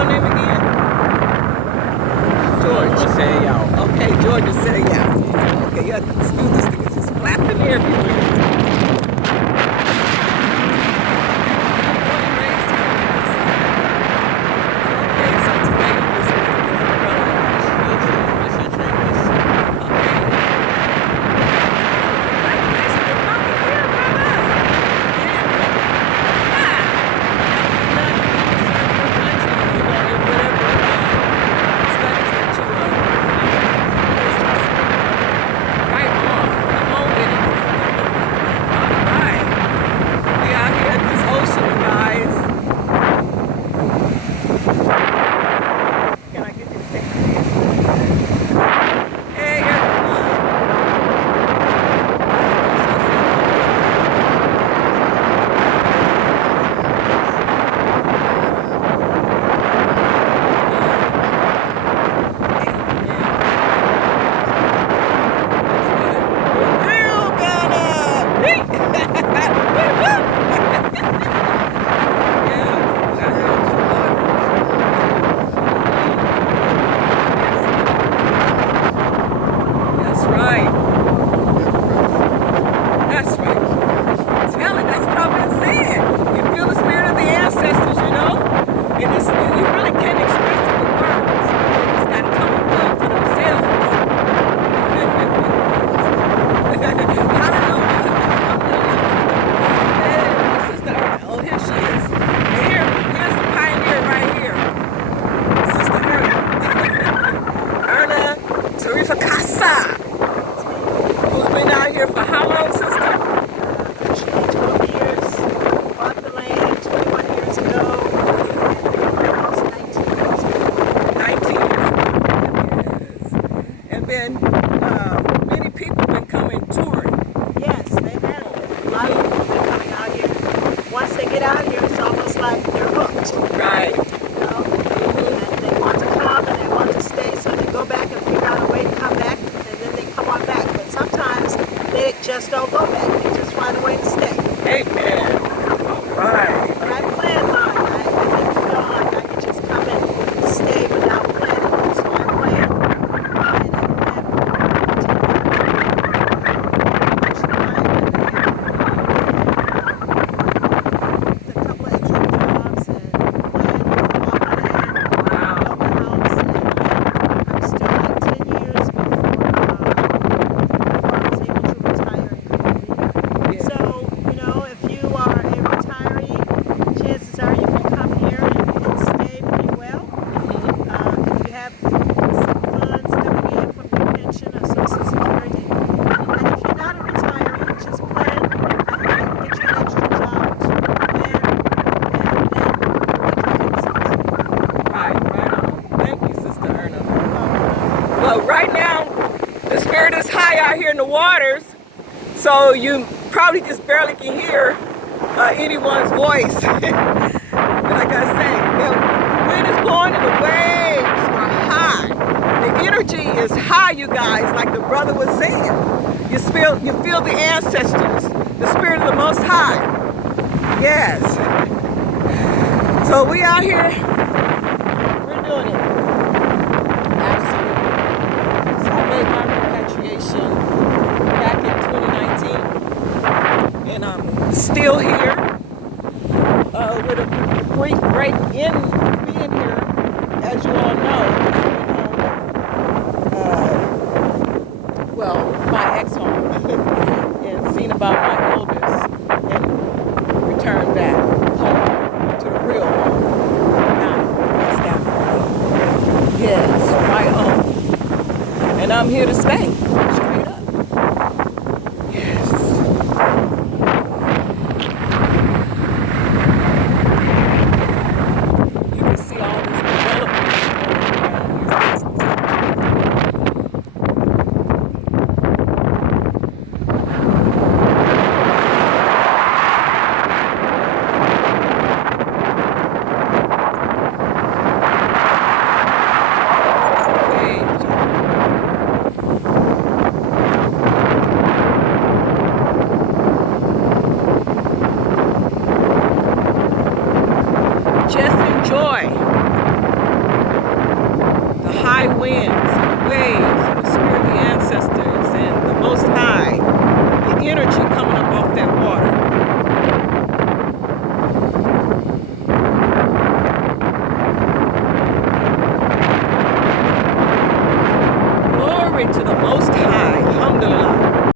your name again? George. Okay, George Sayao. Okay, you have to excuse this thing. It's just flapping everywhere. Earna Kassa, who's been out here for how long, sister? 12 years. Bought the land 21 years ago. Almost 19 years ago. 19 years. And then many people have been coming touring. Yes, they've had a lot of people been coming out here. Once they get out here, it's almost like they're hooked. Right. You know? And they want to come and they want to stay, so they go back and figure out a way to come back, and then they come on back. But sometimes they just don't go back. They just find a way to stay. Amen. All right. But I plan on. I didn't feel like I could just come and stay without planning. So I plan. And I plan a couple of extra jobs and plan to build a house. And I'm still like 10 years before I was able to retire and come over here. Yeah. So, you know, if you are a retiree, chances are you can come here and stay pretty well. If you have some funds coming in from your pension or Social Security. And if you're not a retiree, just plan, get you an extra job or two, and then Right on. Thank you, Sister Earna. Well, right now, the spirit is high out here in the waters, so you probably just barely can hear anyone's voice. But like I say, the wind is blowing and the waves are high. The energy is high, you guys, like the brother was saying. You feel the ancestors, the spirit of the Most High. Yes. So we out here, we're doing it. Absolutely. So I made my repatriation back in 2019, and I'm still here with a brief break in being here, as you all know. Well, my ex-home, and seen about my elders, and returned back home to the real home. Now, West Africa. Yes, my own. And I'm here to stay, straight up. Yes. You can see all this development around just enjoy high winds, waves, the spirit of the ancestors, and the Most High, the energy coming up off that water. Glory to the Most High. Alhamdulillah.